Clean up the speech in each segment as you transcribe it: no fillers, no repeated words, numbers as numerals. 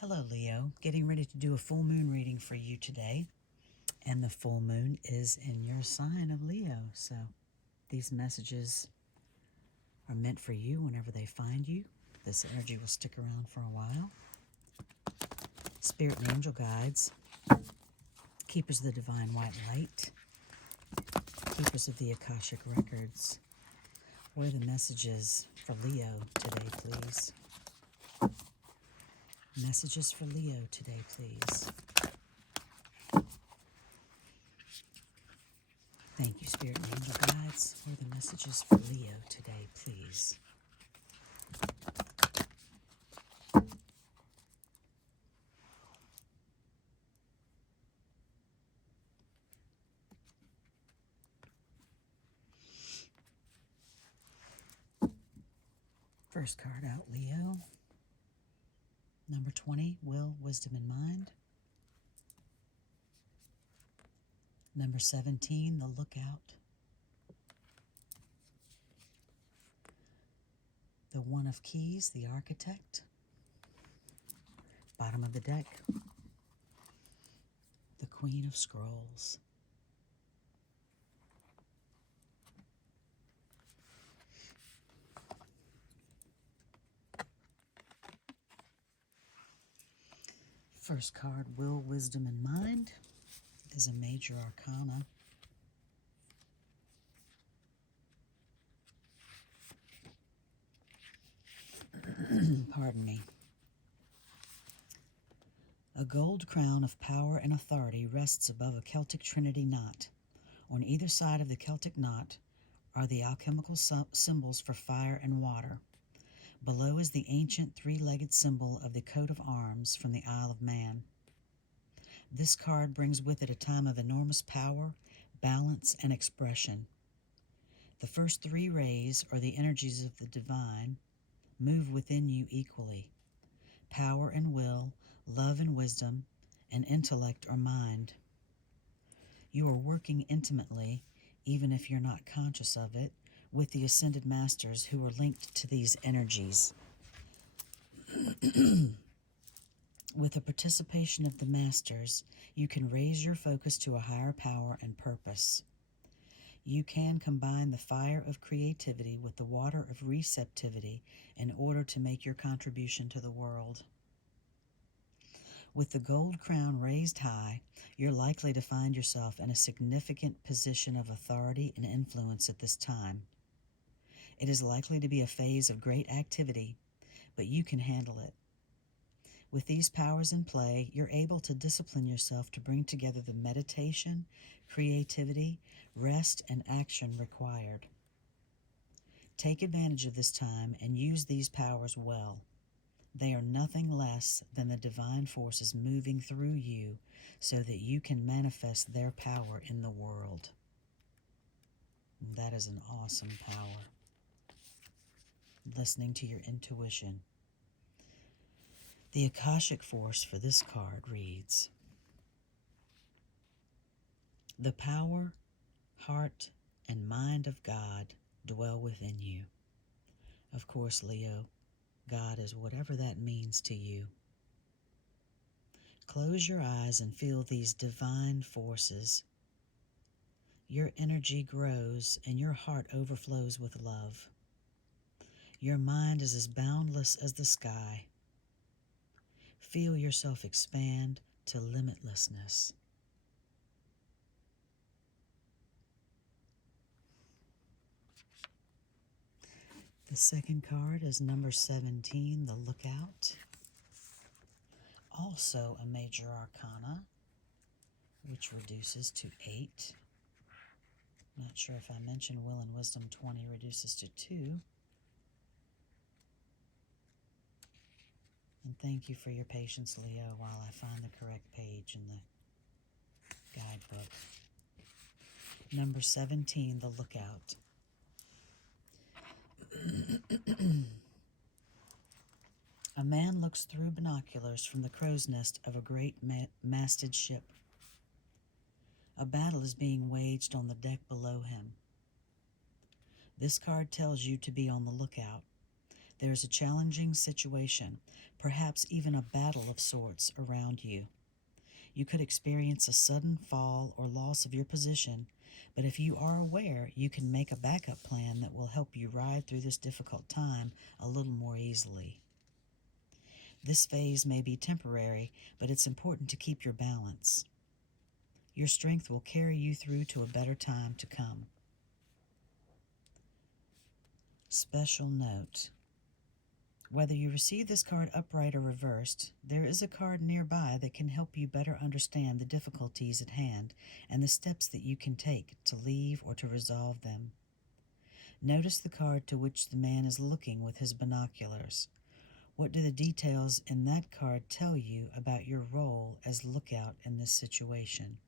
Hello, Leo. Getting ready to do a full moon reading for you today. And the full moon is in your sign of Leo. So these messages are meant for you whenever they find you. This energy will stick around for a while. Spirit and angel guides, keepers of the divine white light, keepers of the Akashic records. What are the messages for Leo today, please? Messages for Leo today, please. Thank you, Spirit and Angel Guides. What are the messages for Leo today, please? First card out, Leo. Number 20, Will, Wisdom, and Mind. Number 17, The Lookout. The One of Keys, The Architect. Bottom of the deck, the Queen of Scrolls. First card, Will, Wisdom, and Mind, is a major arcana. Pardon me. A gold crown of power and authority rests above a Celtic Trinity knot. On either side of the Celtic knot are the alchemical symbols for fire and water. Below is the ancient three-legged symbol of the coat of arms from the Isle of Man. This card brings with it a time of enormous power, balance, and expression. The first three rays, or the energies of the divine, move within you equally. Power and will, love and wisdom, and intellect or mind. You are working intimately, even if you're not conscious of it, with the Ascended Masters who are linked to these energies. With the participation of the Masters, you can raise your focus to a higher power and purpose. You can combine the fire of creativity with the water of receptivity in order to make your contribution to the world. With the gold crown raised high, you're likely to find yourself in a significant position of authority and influence at this time. It is likely to be a phase of great activity, but you can handle it. With these powers in play, you're able to discipline yourself to bring together the meditation, creativity, rest, and action required. Take advantage of this time and use these powers well. They are nothing less than the divine forces moving through you so that you can manifest their power in the world. And that is an awesome power. Listening to your intuition. The Akashic force for this card reads, the power, heart, and mind of God dwell within you. Of course, Leo, God is whatever that means to you. Close your eyes and feel these divine forces. Your energy grows and your heart overflows with love. Your mind is as boundless as the sky. Feel yourself expand to limitlessness. The second card is number 17, The Lookout. Also a major arcana, which reduces to 8. Not sure if I mentioned Will and Wisdom 20 reduces to 2. And thank you for your patience, Leo, while I find the correct page in the guidebook. Number 17, The Lookout. A man looks through binoculars from the crow's nest of a great masted ship. A battle is being waged on the deck below him. This card tells you to be on the lookout. There is a challenging situation, perhaps even a battle of sorts, around you. You could experience a sudden fall or loss of your position, but if you are aware, you can make a backup plan that will help you ride through this difficult time a little more easily. This phase may be temporary, but it's important to keep your balance. Your strength will carry you through to a better time to come. Special note: whether you receive this card upright or reversed, there is a card nearby that can help you better understand the difficulties at hand and the steps that you can take to leave or to resolve them. Notice the card to which the man is looking with his binoculars. What do the details in that card tell you about your role as lookout in this situation?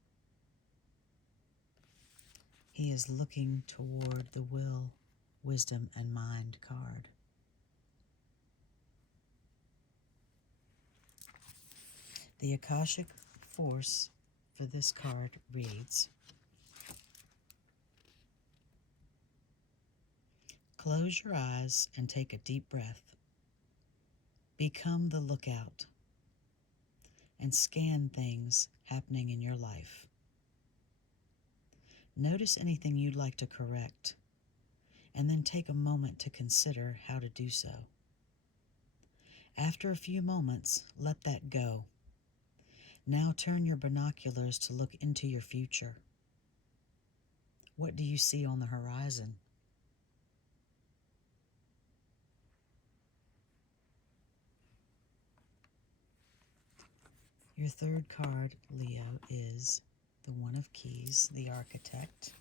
He is looking toward the will, wisdom, and mind card. The Akashic force for this card reads: close your eyes and take a deep breath. Become the lookout and scan things happening in your life. Notice anything you'd like to correct, and then take a moment to consider how to do so. After a few moments, let that go. Now turn your binoculars to look into your future. What do you see on the horizon? Your third card, Leo, is the One of Keys, the Architect.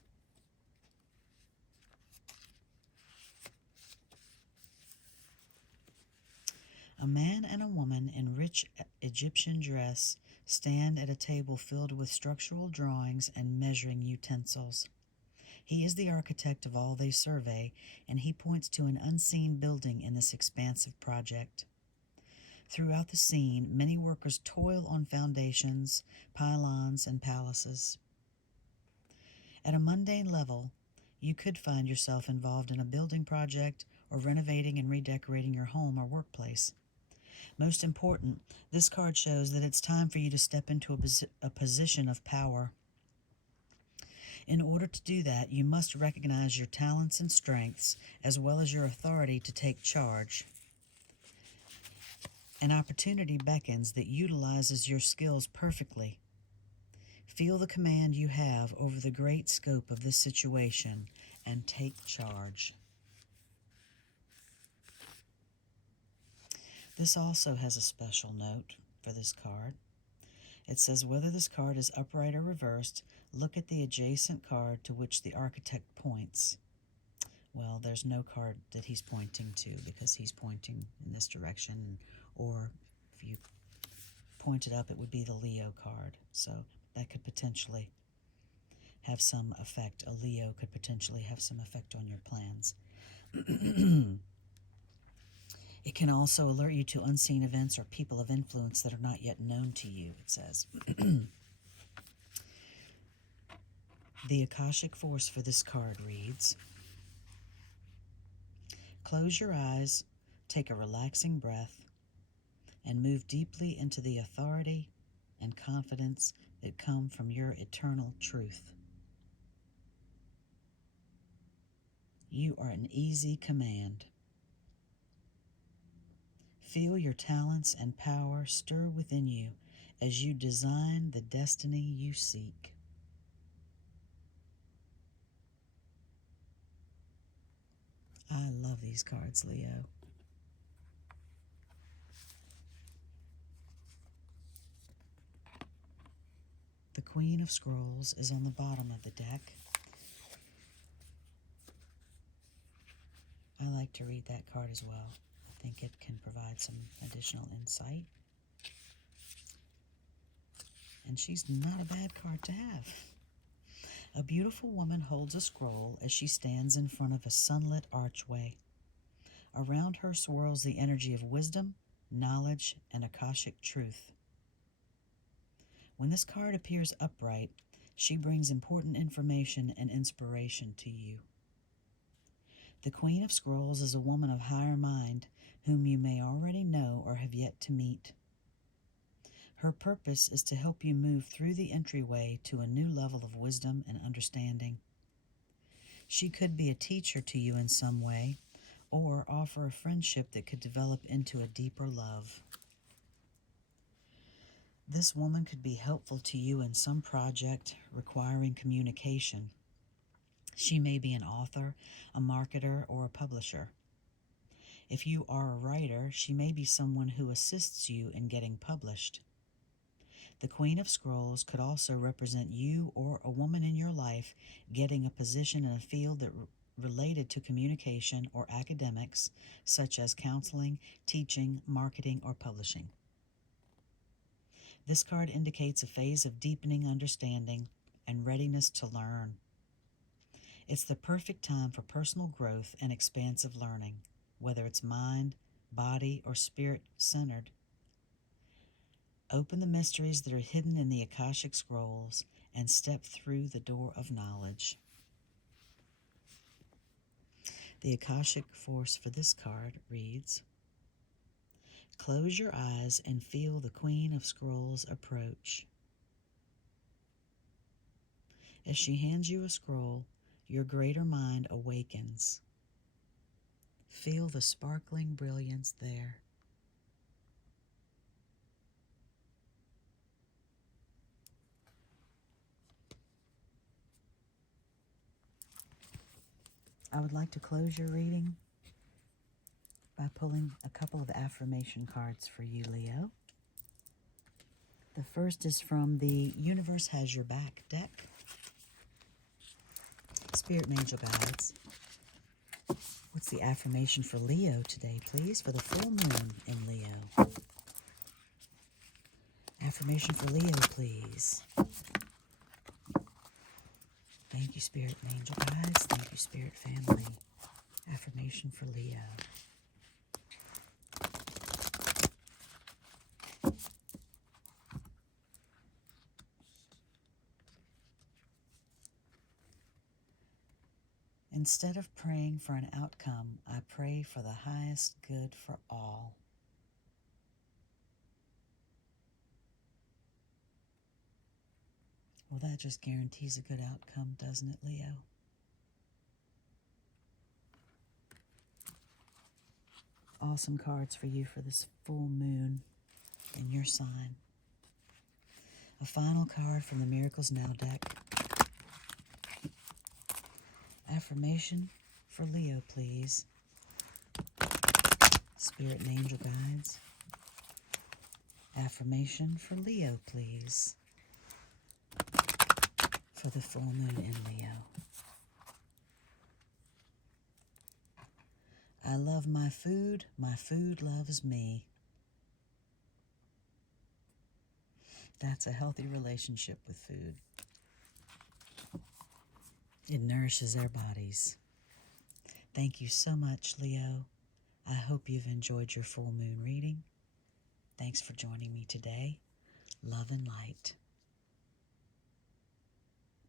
A man and a woman in rich Egyptian dress stand at a table filled with structural drawings and measuring utensils. He is the architect of all they survey, and he points to an unseen building in this expansive project. Throughout the scene, many workers toil on foundations, pylons, and palaces. At a mundane level, you could find yourself involved in a building project or renovating and redecorating your home or workplace. Most important, this card shows that it's time for you to step into a position of power. In order to do that, you must recognize your talents and strengths, as well as your authority to take charge. An opportunity beckons that utilizes your skills perfectly. Feel the command you have over the great scope of this situation and take charge. This also has a special note for this card. It says whether this card is upright or reversed, look at the adjacent card to which the architect points. Well, there's no card that he's pointing to because he's pointing in this direction, or if you point it up, it would be the Leo card. So that could potentially have some effect. A Leo could potentially have some effect on your plans. It can also alert you to unseen events or people of influence that are not yet known to you, it says. The Akashic force for this card reads: close your eyes, take a relaxing breath, and move deeply into the authority and confidence that come from your eternal truth. You are an easy command. Feel your talents and power stir within you as you design the destiny you seek. I love these cards, Leo. The Queen of Scrolls is on the bottom of the deck. I like to read that card as well. I think it can provide some additional insight. And she's not a bad card to have. A beautiful woman holds a scroll as she stands in front of a sunlit archway. Around her swirls the energy of wisdom, knowledge, and Akashic truth. When this card appears upright, she brings important information and inspiration to you. The Queen of Scrolls is a woman of higher mind to meet. Her purpose is to help you move through the entryway to a new level of wisdom and understanding. She could be a teacher to you in some way, or offer a friendship that could develop into a deeper love. This woman could be helpful to you in some project requiring communication. She may be an author, a marketer, or a publisher. If you are a writer, she may be someone who assists you in getting published. The Queen of Scrolls could also represent you or a woman in your life getting a position in a field that related to communication or academics, such as counseling, teaching, marketing, or publishing. This card indicates a phase of deepening understanding and readiness to learn. It's the perfect time for personal growth and expansive learning, whether it's mind, body, or spirit-centered. Open the mysteries that are hidden in the Akashic Scrolls and step through the door of knowledge. The Akashic force for this card reads, close your eyes and feel the Queen of Scrolls approach. As she hands you a scroll, your greater mind awakens. Feel the sparkling brilliance there. I would like to close your reading by pulling a couple of affirmation cards for you, Leo. The first is from the Universe Has Your Back deck. Spirit and Angel Guides. What's the affirmation for Leo today, please, for the full moon in Leo? Affirmation for Leo, please. Thank you, Spirit and Angel Guides. Thank you, Spirit Family. Affirmation for Leo. Instead of praying for an outcome, I pray for the highest good for all. Well, that just guarantees a good outcome, doesn't it, Leo? Awesome cards for you for this full moon in your sign. A final card from the Miracles Now deck. Affirmation for Leo, please. Spirit and Angel Guides. Affirmation for Leo, please. For the full moon in Leo. I love my food loves me. That's a healthy relationship with food. It nourishes our bodies. Thank you so much, Leo. I hope you've enjoyed your full moon reading. Thanks for joining me today. Love and light.